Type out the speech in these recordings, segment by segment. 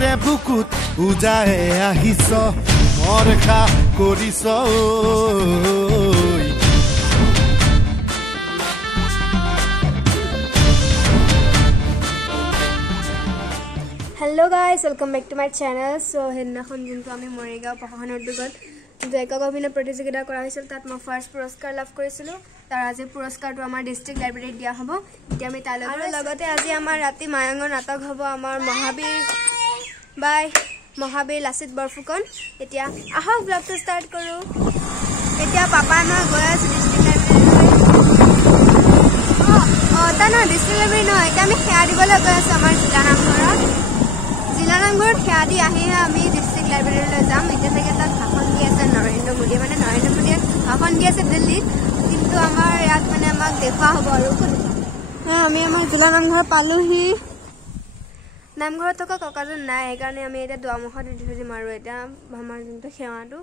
প্ৰেমেৰে বুকুত উজাই আহিছ মৰখা কৰিছ Hello guys, welcome back to my channel. So হেদিনাখন যোনটো আমি মৰিগাঁও প্ৰশাসনৰ দুগত একক অভিনয় প্ৰতিযোগিতা কৰা হৈছিল তাত মই ফাৰ্ষ্ট পুৰস্কাৰ লাভ কৰিছিলোঁ তাৰ আজি পুৰস্কাৰটো আমাৰ ডিষ্ট্ৰিক্ট লাইব্ৰেৰীত দিয়া হ'ব এতিয়া আমি তালৈ আৰু লগতে আজি আমাৰ ৰাতি মায়ঙৰ নাটক হ'ব আমাৰ মহাবীৰ লাচিত বৰফুকন এতিয়া আহক ব্লগটো ষ্টাৰ্ট কৰোঁ এতিয়া পাপা মই গৈ আছোঁ ডিষ্ট্ৰিক্ট লাইব্ৰেৰী ডিষ্ট্ৰিক্ট লাইব্ৰেৰী নহয় এতিয়া আমি সেয়া দিবলৈ গৈ আছোঁ আমাৰ জিলা নামঘৰত সেয়া দি আহিহে আমি ডিষ্ট্ৰিক্ট লাইব্ৰেৰীলৈ যাম এতিয়া চাগে তাত ভাষণ দি আছে নৰেন্দ্ৰ মোদীয়ে ভাষণ দি আছে দিল্লীত কিন্তু আমাৰ ইয়াত মানে আমাক দেখুওৱা হ'ব আৰু আমি আমাৰ জিলা নামঘৰ পালোহি নামঘৰত থকা ককাজন নাই সেইকাৰণে আমি এতিয়া দুৱাৰমুখত দি থৈ দিম আৰু এতিয়া আমাৰ যোনটো সেৱাটো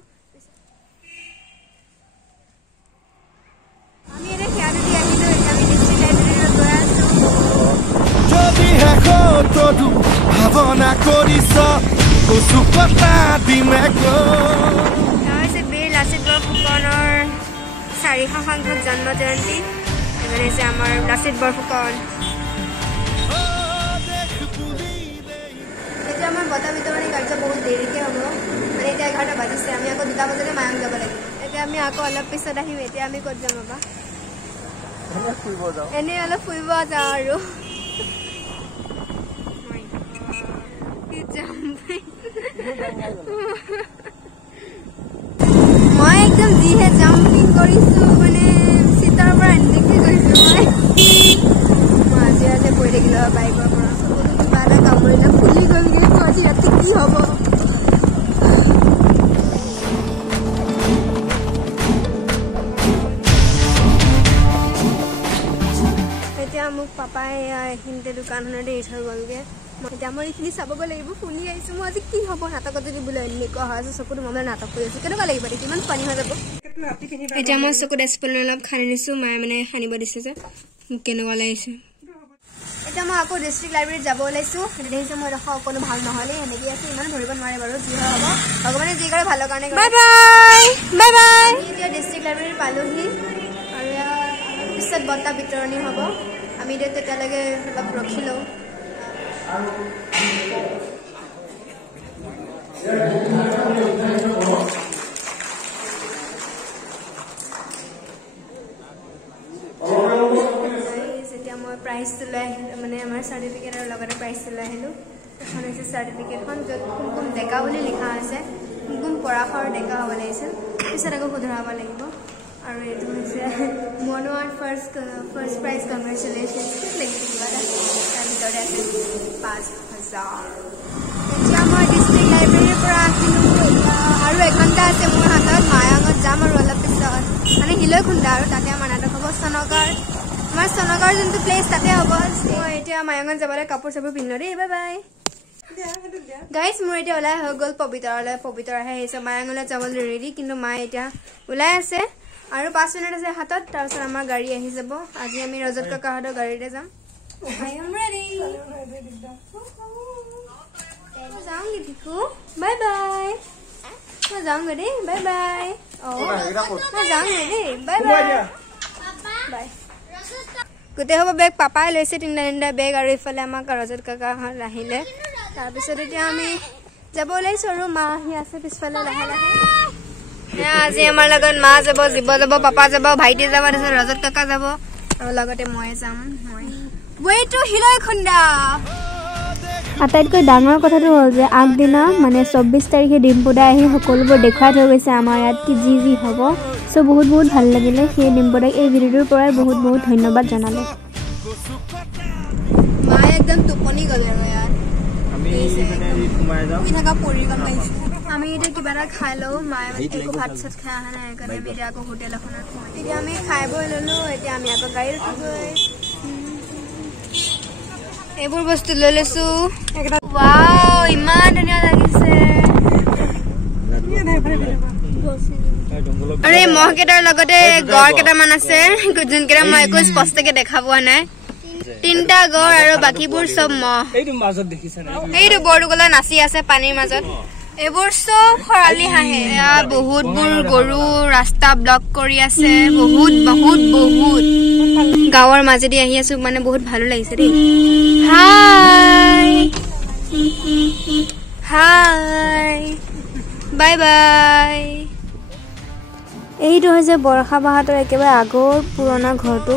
আমি এতিয়া সেৱাটো দি আহিলোঁ এতিয়া আমি ডিষ্ট্ৰিক্ট লাইব্ৰেৰীলৈ গৈ আছোঁ যদিহে কতটো ভাৱনা কৰিছ কচু কটা দিমে হৈছে বীৰ লাচিত বৰফুকনৰ 400 সংখ্যক জন্ম জয়ন্তী এজন হৈছে আমাৰ লাচিত বৰফুকন এতিয়া আমাৰ বঁটা বিতৰণী কাৰ্য বহুত দেৰিকৈ হ'ব মানে এতিয়া 11টা বাজিছে আমি আকৌ 2টা বজাতে মায়ং যাব লাগিব এতিয়া আমি আকৌ অলপ পিছত আহিম এতিয়া আমি ক'ত যাম বাবা এনেই অলপ ফুৰিব যাওঁ আৰু মই একদম যিহে জাম্পিং কৰিছো মানে চিটাৰ পৰা এনেকে কৰিছো মই আজি পৰি থাকিলো বাইকৰ পৰা কিবা এটা কামুৰিলে ফুলি গ'ল কিন্তু আজি ৰাতি কি হ'ব এতিয়া মোক পাপাই এইখিনিতে দোকানখনতে এৰি থৈ গ'লগৈ এতিয়া মই এইখিনি চাবগৈ লাগিব শুনি আহিছোঁ মই আজি কি হ'ব নাটকত যদি বোলে এনেকুৱা হয় আছে চকুটো মই নাটক কৰি আছোঁ কেনেকুৱা লাগিব দেখি ইমান পানী হৈ যাব এতিয়া মই চকুত এস্পলন অলপ সানি দিছোঁ মায়ে মানে সানিব দিছে যে মোক কেনেকুৱা লাগিছে এতিয়া মই আকৌ ডিষ্ট্ৰিক্ট লাইব্ৰেৰীত যাব ওলাইছোঁ সেইটো দেখিছোঁ মই দেখোন অকণো ভাল নহ'লে সেনেকৈ আছে ইমান ধৰিব নোৱাৰে বাৰু যি হয় হ'ব ভগৱানে যি কৰে ভালৰ কাৰণে বাই বাই এতিয়া ডিষ্ট্ৰিক্ট লাইব্ৰেৰীত পালোহি আৰু পিছত বঁটা বিতৰণি হ'ব আমি এতিয়া তেতিয়ালৈকে অলপ ৰখি লওঁ যেতিয়া মই প্ৰাইজটো লৈ আহিলোঁ মানে আমাৰ চাৰ্টিফিকেটৰ লগতে প্ৰাইজটো লৈ আহিলোঁ এখন হৈছে চাৰ্টিফিকেটখন য'ত কুম কুম ডেকা বুলি লিখা আছে কুম কুম পৰাশৰ ডেকা হ'ব লাগিছিল পিছত আকৌ শুধৰাব লাগিব আৰু এইটো হৈছে মনোৱাৰ ফাৰ্ষ্ট প্ৰাইজ কংগ্ৰেচুলেশ্যন লাগিছে কিবা এটা তাৰ ভিতৰতে আছে 5,000 এতিয়া মই ডিষ্ট্ৰিক্ট লাইব্ৰেৰীৰ পৰা আহিলোঁ আৰু এঘণ্টা আছে মোৰ হাতত মায়ঙত যাম আৰু অলপ পিছত মানে হিলৈখুন্দা আৰু তাতে আমাৰ নাটক হ'ব আমাৰ চনগাঁৱৰ যোনটো প্লেচ তাতে হ'ব মই এতিয়া মায়ঙত যাবলৈ কাপোৰ চাপোৰ পিন্ধো দেই বাই বাই গাইজ মোৰ এতিয়া ওলাই হৈ গ'ল পবিতৰাহে আহিছে মায়ঙলৈ যাবলৈ ৰেডি কিন্তু মায়ে এতিয়া ওলাই আছে আৰু 5 মিনিট আছে হাতত তাৰপিছত আমাৰ গাড়ী আহি যাব আজি আমি ৰজত কাকাহঁতৰ গাড়ীতে যাম যাওঁগে দেখো বাই বাই মই যাওঁগে দেই বাই বাই মই যাওঁগে দেই বাই বাই বাই গোটেই হ'ব বেগ পাপাই লৈছে 3টা বেগ আৰু ইফালে আমাক ৰজত কাকাহঁত আহিলে তাৰপিছত এতিয়া আমি যাব ওলাইছোঁ আৰু মা আহি আছে পিছফালে লাহে লাহে আজি আমাৰ লগত মা যাব জীৱ যাব পাপা যাব ভাইটি যাব তাৰপিছত ৰজত কাকা যাব আৰু লগতে মই যাম ৱেইটো হিলৈখুন্দা আটাইতকৈ ডাঙৰ কথাটো হ'ল যে আগদিনা মানে 24 তাৰিখে ডিম্পুদা আহি সকলোবোৰ দেখুৱাই থৈ গৈছে আমাৰ ইয়াত কি যি হ'ব চ' বহুত ভাল লাগিলে সেই ডিম্পুদাক এই ভিডিঅ'টোৰ পৰাই বহুত ধন্যবাদ জনালোঁ মায়ে একদম টোপনি গ'লে আৰু ইয়াত আমি এতিয়া কিবা এটা খাই লওঁ মায়ে একো ভাত চাত খাই অহা নাই সেইকাৰণে আমি এতিয়া আকৌ হোটেল এখনত এতিয়া আমি খাই বৈ ল'লোঁ এতিয়া আমি আকৌ গাড়ী ৰখিবই এইবোৰ বস্তু লৈ লৈছোঁ ৱাও ইমান ধুনীয়া লাগিছে আৰু এই মহকেইটাৰ লগতে গড় কেইটামান আছে যোনকেইটা মই একো স্পষ্টকৈ দেখা পোৱা নাই তিনটা গড় আৰু বাকিবোৰ সব মহ এইটো মাজত দেখিছা না এইটো বৰগলা নাচি আছে পানীৰ মাজত এবোৰ সব খৰালি হাঁহে বহুতবোৰ গৰু ৰাস্তা ব্লক কৰি আছে বহুত গাঁৱৰ মাজেদি আহি আছো মানে বহুত ভালো লাগিছে দেই হাই হাই বাই বাই এইটো হৈছে বৰষা বাহাতৰ একেবাৰে আগৰ পুৰণা ঘৰটো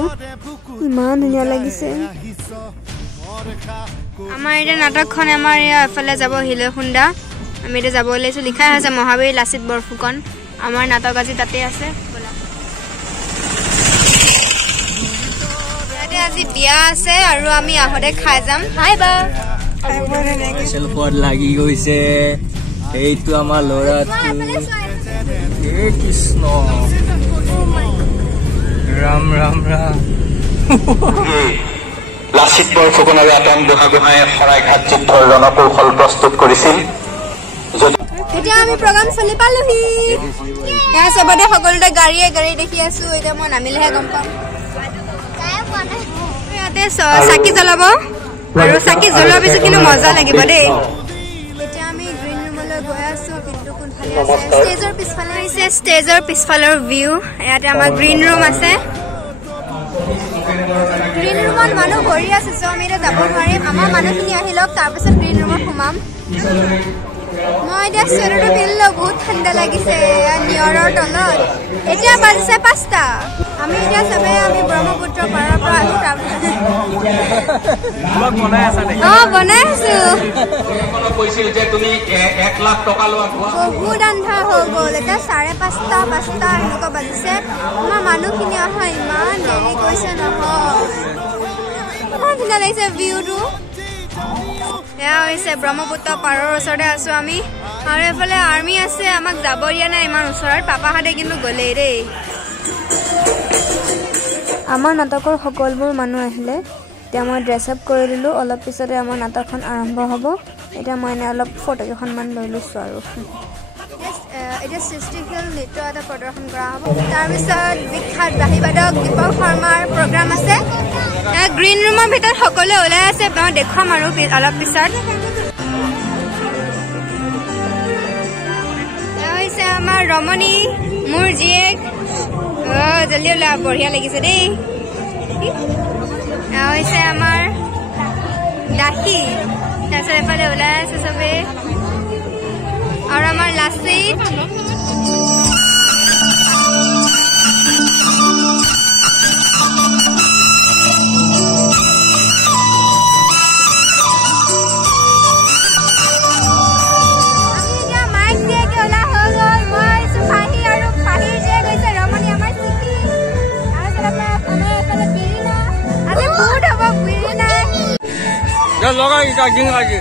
ইমান ধুনীয়া লাগিছে আমাৰ এটা নাটকখন আমাৰ এফালে যাব হিলখুন্দা আমি এটা যাব ওলাইছো লিখা আছে মহাবীৰ লাচিত বৰফুকন আমাৰ নাটক আজি তাতে আছে ইয়াতে আজি বিয়া আছে আৰু আমি আহতে খাই যাম হাই বা স্পেশাল পদ লাগি গৈছে এইটো আমাৰ লৰাটো হে কৃষ্ণ ৰাম ৰাম ৰাম লাচিত বৰফুকন আৰু আতন বুঢ়াগোহাঁয়ে শৰাইঘাট যুদ্ধৰ ৰণকৌশল প্ৰস্তুত কৰিছিল এতিয়া আমি প্ৰগ্ৰাম চলি পালোহি এয়া সবতে সকলোতে গাড়ী দেখি আছো এতিয়া মই নামিলেহে গম পাম ইয়াতে চাকি জ্বলাব আৰু চাকি জ্বলোৱাৰ পিছত কিন্তু মজা লাগিব দেই এতিয়া আমি গ্ৰীণ ৰুমলৈ গৈ আছো কিন্তু কোনফালে আছে ষ্টেজৰ পিছফালে আছে ষ্টেজৰ পিছফালৰ ভিউ ইয়াতে আমাৰ গ্ৰীণ ৰুম আছে গ্ৰীণ ৰুমত মানুহ ভৰি আছে চ' আমি এতিয়া যাব নোৱাৰিম আমাৰ মানুহখিনি আহি লওক তাৰপিছত গ্ৰীণ ৰুমত সোমাম মই এতিয়া চুৱেটাৰটো পিন্ধিলো বহুত ঠাণ্ডা লাগিছে নিয়ৰৰ তলত এতিয়া বাজিছে 5টা আমি এতিয়া চবে আমি ব্ৰহ্মপুত্ৰ পাৰৰ পৰা আহি বনাই আছো বহুত আন্ধাৰ হৈ গ'ল এতিয়া 5:30 এনেকুৱা বাজিছে আমাৰ মানুহখিনি অহা ইমান দেৰি কৰিছে নহয় ইমান ধুনীয়া লাগিছে ভিউটো এয়া হৈছে ব্ৰহ্মপুত্ৰ পাৰৰ ওচৰতে আছো আমি আৰু এফালে আৰ্মি আছে আমাক যাব দিয়া নাই ইমান ওচৰত পাপাহঁতে কিন্তু গ'লেই দেই আমাৰ নাটকৰ সকলোবোৰ মানুহ আহিলে এতিয়া মই ড্ৰেছ আপ কৰি দিলোঁ অলপ পিছতে আমাৰ নাটকখন আৰম্ভ হ'ব এতিয়া মই এনে অলপ ফটো কেইখনমান লৈ লৈছোঁ আৰু এতিয়া সৃষ্টিশীল নৃত্য এটা প্ৰদৰ্শন কৰা হ'ব তাৰপিছত বিখ্যাত বাহিবাদক দীপক শৰ্মাৰ প্ৰগ্ৰাম আছে গ্ৰীণ ৰুমৰ ভিতৰত সকলোৱে ওলাই আছে মই দেখুৱাম আৰু অলপ পিছত হৈছে আমাৰ ৰমণী মোৰ জীয়েক জলদি ওলা বঢ়িয়া লাগিছে দেই হৈছে আমাৰ দাসী তাৰপিছত এফালে ওলাই আছে চবে আৰু আমাৰ লাচিত লगा ইটা গিং লাগে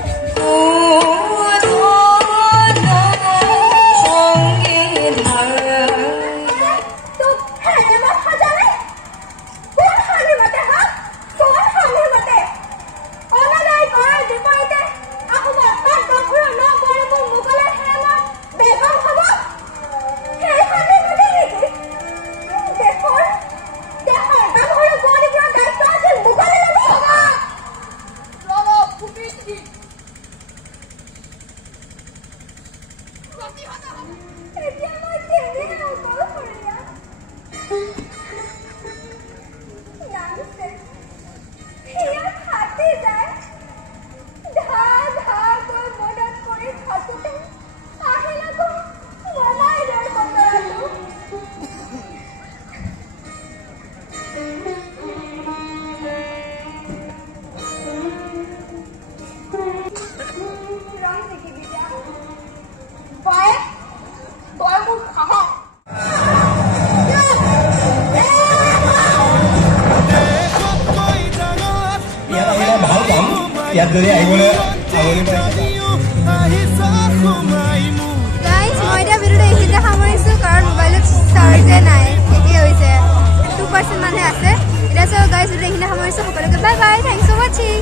Guys, মই এটা ভিডিঅ দেখিলে সামৰিছো কাৰণ মোবাইলত চাৰ্জে নাই একে হৈছে 2% মানে আছে এটা সো গাইস ভিডিঅ দেখিলে সামৰিছো সকলোকে bye bye thanks for watching